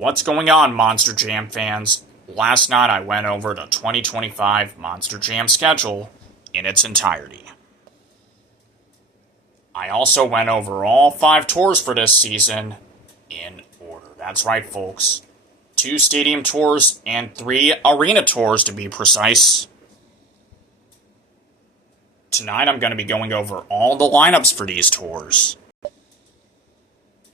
What's going on, Monster Jam fans? Last night I went over the 2025 Monster Jam schedule in its entirety. I also went over all 5 tours for this season in order. That's right, folks. 2 stadium tours and 3 arena tours to be precise. Tonight I'm going to be going over all the lineups for these tours.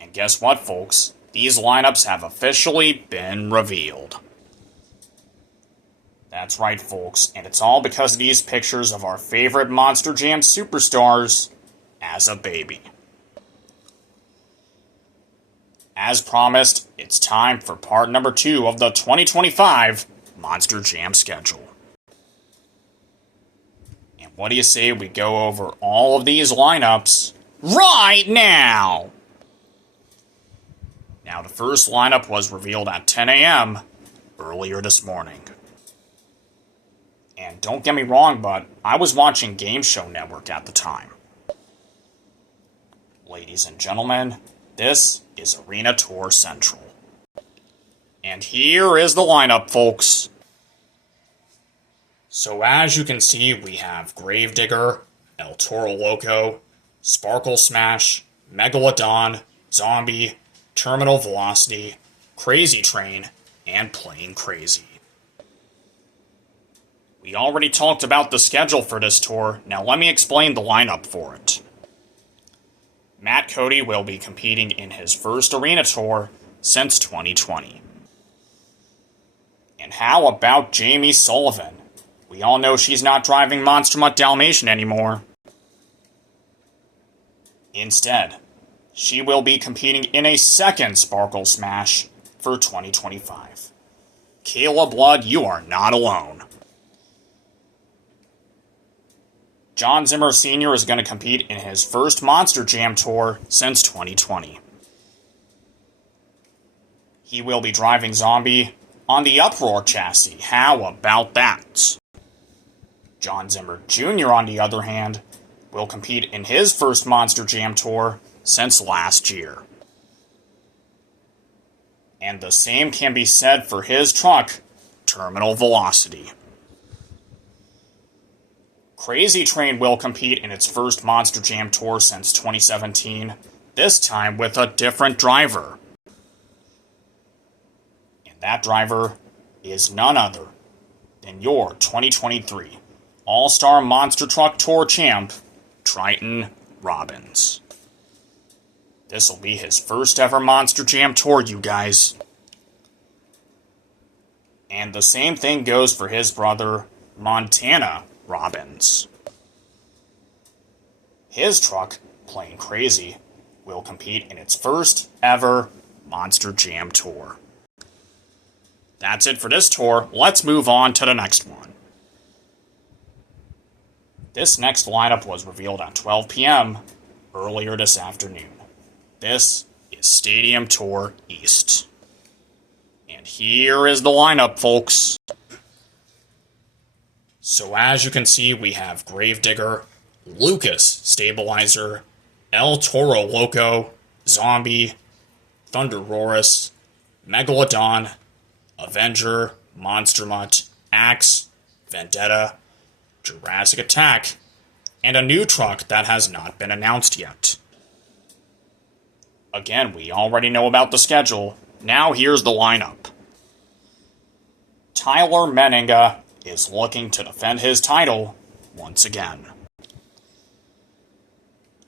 And guess what, folks? These lineups have officially been revealed. That's right, folks, and it's all because of these pictures of our favorite Monster Jam superstars as a baby. As promised, it's time for part number 2 of the 2025 Monster Jam schedule. And what do you say we go over all of these lineups right now? Now, the first lineup was revealed at 10 a.m. earlier this morning. And don't get me wrong, but I was watching Game Show Network at the time. Ladies and gentlemen, this is Arena Tour Central. And here is the lineup, folks. So as you can see, we have Gravedigger, El Toro Loco, Sparkle Smash, Megalodon, Zombie, Terminal Velocity, Crazy Train, and Plain Crazy. We already talked about the schedule for this tour, now let me explain the lineup for it. Matt Cody will be competing in his first arena tour since 2020. And how about Jamie Sullivan? We all know she's not driving Monster Mutt Dalmatian anymore. Instead, she will be competing in a second Sparkle Smash for 2025. Kayla Blood, you are not alone. John Zimmer Sr. is going to compete in his first Monster Jam tour since 2020. He will be driving Zombie on the Uproar chassis. How about that? John Zimmer Jr., on the other hand, will compete in his first Monster Jam tour since last year. And the same can be said for his truck, Terminal Velocity. Crazy Train will compete in its first Monster Jam tour since 2017, this time with a different driver. And that driver is none other than your 2023 All-Star Monster Truck Tour champ, Triton Robbins. This will be his first ever Monster Jam tour, you guys. And the same thing goes for his brother, Montana Robbins. His truck, Plain Crazy, will compete in its first ever Monster Jam tour. That's it for this tour. Let's move on to the next one. This next lineup was revealed at 12 p.m. earlier this afternoon. This is Stadium Tour East. And here is the lineup, folks. So as you can see, we have Gravedigger, Lucas Stabilizer, El Toro Loco, Zombie, Thunderosaurus, Megalodon, Avenger, Monster Mutt, Axe, Vendetta, Jurassic Attack, and a new truck that has not been announced yet. Again, we already know about the schedule. Now here's the lineup. Tyler Menninga is looking to defend his title once again.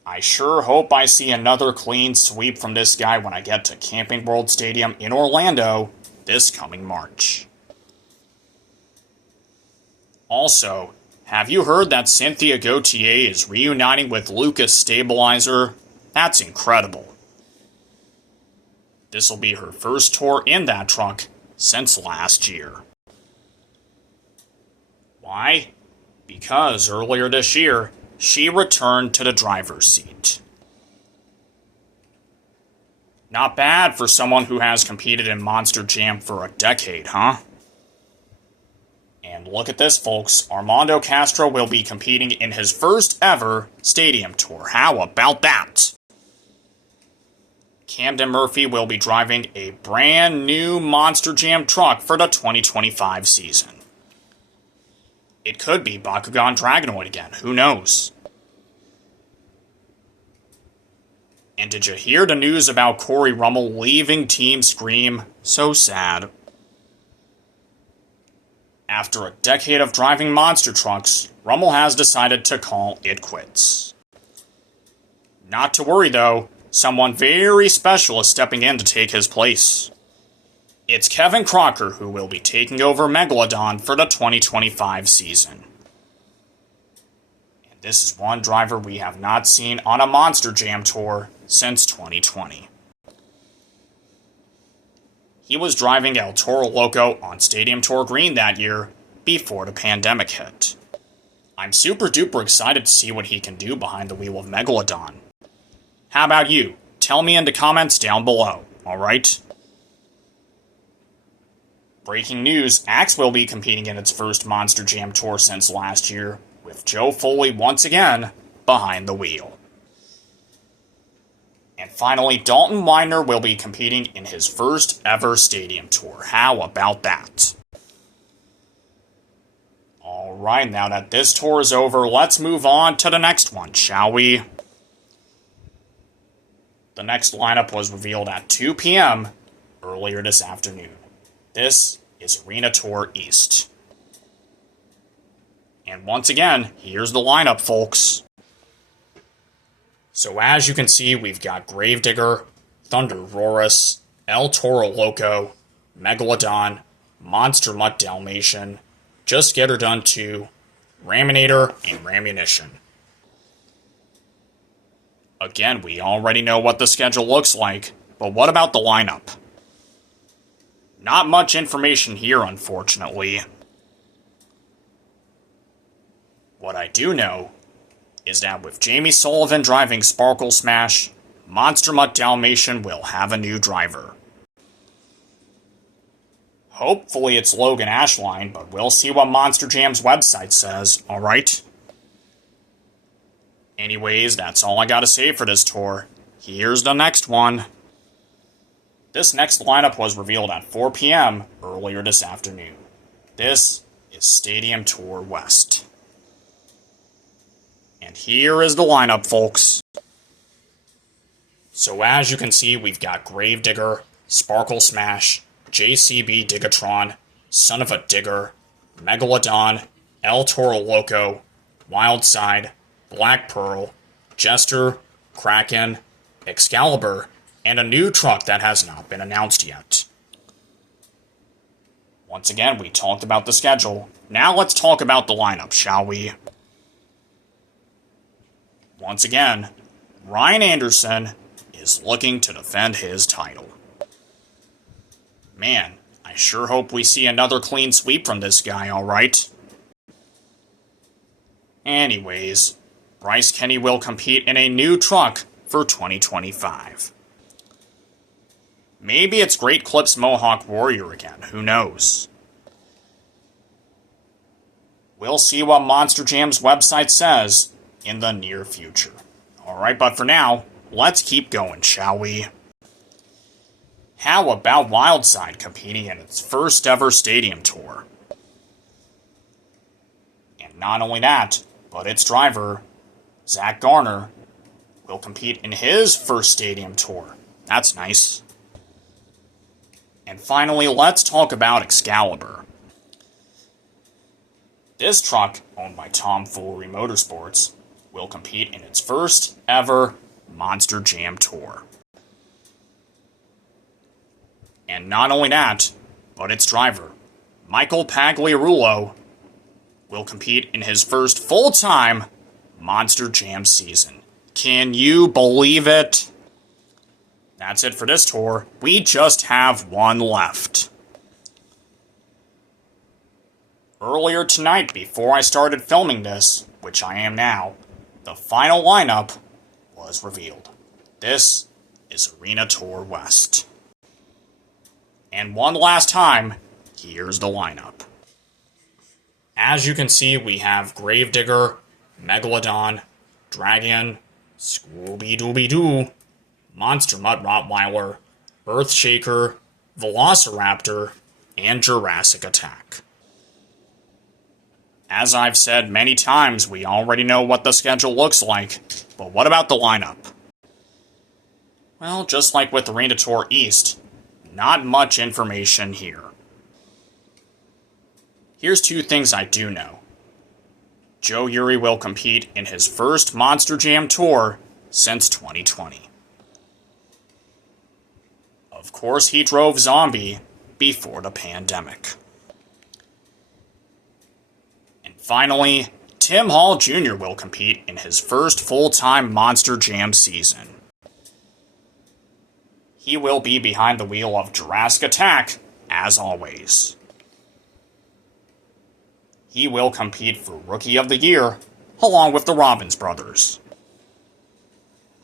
I sure hope I see another clean sweep from this guy when I get to Camping World Stadium in Orlando this coming March. Also, have you heard that Cynthia Gauthier is reuniting with Lucas Stabilizer? That's incredible. This will be her first tour in that truck since last year. Why? Because earlier this year, she returned to the driver's seat. Not bad for someone who has competed in Monster Jam for a decade, huh? And look at this, folks. Armando Castro will be competing in his first ever stadium tour. How about that? Camden Murphy will be driving a brand new Monster Jam truck for the 2025 season. It could be Bakugan Dragonoid again, who knows? And did you hear the news about Corey Rummel leaving Team Scream? So sad. After a decade of driving monster trucks, Rummel has decided to call it quits. Not to worry though, someone very special is stepping in to take his place. It's Kevin Crocker who will be taking over Megalodon for the 2025 season. And this is one driver we have not seen on a Monster Jam tour since 2020. He was driving El Toro Loco on Stadium Tour Green that year before the pandemic hit. I'm super duper excited to see what he can do behind the wheel of Megalodon. How about you? Tell me in the comments down below, alright? Breaking news, Axe will be competing in its first Monster Jam tour since last year, with Joe Foley once again behind the wheel. And finally, Dalton Weiner will be competing in his first ever stadium tour. How about that? Alright, now that this tour is over, let's move on to the next one, shall we? The next lineup was revealed at 2 p.m. earlier this afternoon. This is Arena Tour East. And once again, here's the lineup, folks. So as you can see, we've got Gravedigger, Thunderosaurus, El Toro Loco, Megalodon, Monster Mutt Dalmatian, Just Get Her Done 2, Raminator, and Ramunition. Again, we already know what the schedule looks like, but what about the lineup? Not much information here, unfortunately. What I do know is that with Jamie Sullivan driving Sparkle Smash, Monster Mutt Dalmatian will have a new driver. Hopefully it's Logan Ashline, but we'll see what Monster Jam's website says, alright? Anyways, that's all I gotta say for this tour. Here's the next one. This next lineup was revealed at 4 p.m. earlier this afternoon. This is Stadium Tour West. And here is the lineup, folks. So as you can see, we've got Gravedigger, Sparkle Smash, JCB Digatron, Son of a Digger, Megalodon, El Toro Loco, Wildside, Black Pearl, Jester, Kraken, Excalibur, and a new truck that has not been announced yet. Once again, we talked about the schedule. Now let's talk about the lineup, shall we? Once again, Ryan Anderson is looking to defend his title. Man, I sure hope we see another clean sweep from this guy, alright? Anyways, Bryce Kenny will compete in a new truck for 2025. Maybe it's Great Clips Mohawk Warrior again, who knows? We'll see what Monster Jam's website says in the near future. Alright, but for now, let's keep going, shall we? How about Wildside competing in its first ever stadium tour? And not only that, but its driver, Zach Garner, will compete in his first stadium tour. That's nice. And finally, let's talk about Excalibur. This truck, owned by Tom Foolery Motorsports, will compete in its first ever Monster Jam tour. And not only that, but its driver, Michael Pagliarulo, will compete in his first full-time Monster Jam season. Can you believe it? That's it for this tour. We just have one left. Earlier tonight, before I started filming this, which I am now, the final lineup was revealed. This is Arena Tour West. And one last time, here's the lineup. As you can see, we have Gravedigger, Megalodon, Dragon, Scooby-Dooby-Doo, Monster Mutt Rottweiler, Earthshaker, Velociraptor, and Jurassic Attack. As I've said many times, we already know what the schedule looks like, but what about the lineup? Well, just like with Arena Tour East, not much information here. Here's two things I do know. Joe Uri will compete in his first Monster Jam tour since 2020. Of course, he drove Zombie before the pandemic. And finally, Tim Hall Jr. will compete in his first full-time Monster Jam season. He will be behind the wheel of Jurassic Attack, as always. He will compete for Rookie of the Year, along with the Robbins brothers.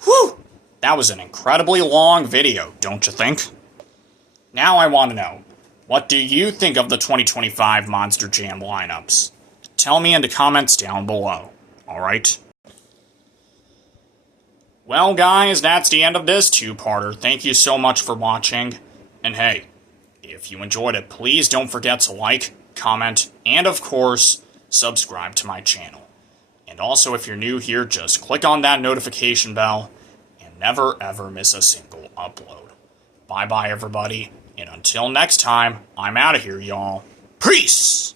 Whew! That was an incredibly long video, don't you think? Now I want to know, what do you think of the 2025 Monster Jam lineups? Tell me in the comments down below, alright? Well guys, that's the end of this two-parter. Thank you so much for watching. And hey, if you enjoyed it, please don't forget to like, comment, and of course, subscribe to my channel. And also, if you're new here, just click on that notification bell and never ever miss a single upload. Bye bye everybody, and until next time, I'm out of here, y'all. Peace!